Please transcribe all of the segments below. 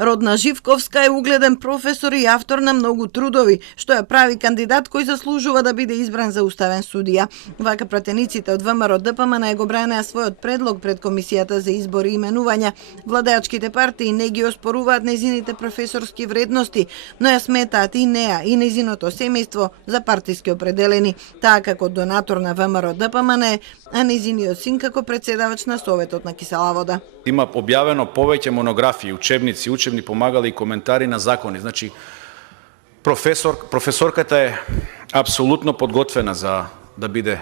Родна Живковска е угледен професор и автор на многу трудови, што ја прави кандидат кој заслужува да биде избран за уставен судија. Вака пратениците од ВМРО ДПМН го бранеа својот предлог пред Комисијата за избори и именувања. Владеачките партии не ги оспоруваат незините професорски вредности, но ја сметаат и неа и незиното семејство за партиски определени, таа како донатор на ВМРО ДПМН, а незиниот син како председавач на Советот на кисела вода. Има објавено повеќе монографии, учебници, учебни помагали и коментари на закони. Значи, професорката е апсолутно подготвена за да биде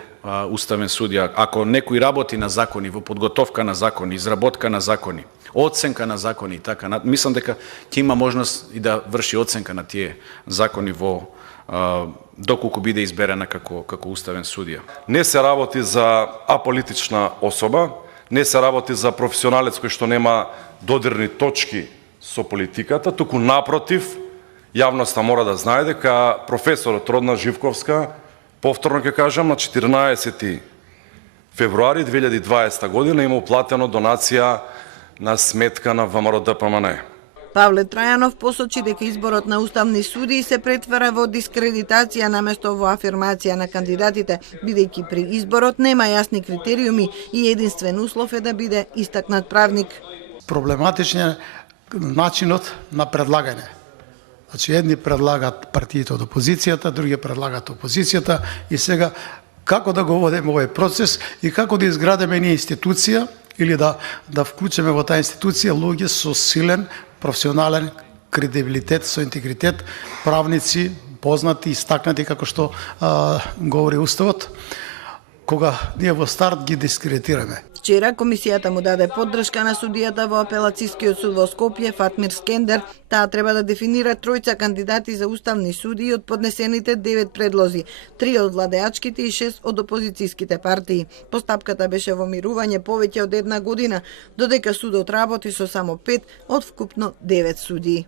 уставен судија. Ако некој работи на закони, во подготовка на закони, изработка на закони, оценка на закони и така, мислам дека ќе има можност и да врши оценка на тие закони во доколку биде изберена како уставен судија. Не се работи за аполитична особа, не се работи за професионалец кој што нема додирни точки со политиката, туку напротив, јавноста мора да знае дека професорот Родна Живковска, повторно ќе кажам, на 14 февруари 2020 година има уплатено донација на сметка на ВМРО ДПМН. Павле Трајанов посочи дека изборот на уставни судии се претвара во дискредитација наместо во афирмација на кандидатите, бидејќи при изборот нема јасни критериуми и единствен услов е да биде истакнат правник. Проблематичен начинот на предлагање. Значи, едни предлагат партиите од опозицијата, други предлагат опозицијата и сега како да го водиме овој процес и како да изградиме ние институција или да вклучиме во таа институција луѓе со силен професионален кредибилитет, со интегритет, правници, познати, истакнати, како што говори Уставот, кога ние во старт ги дискредитираме. Вчера комисијата му даде поддршка на судијата во апелацискиот суд во Скопје Фатмир Скендер. Таа треба да дефинира тројца кандидати за уставни судии од поднесените 9 предлози, 3 од владеачките и 6 од опозицијските партии. Постапката беше во мирување повеќе од една година, додека судот работи со само 5 од вкупно 9 судии.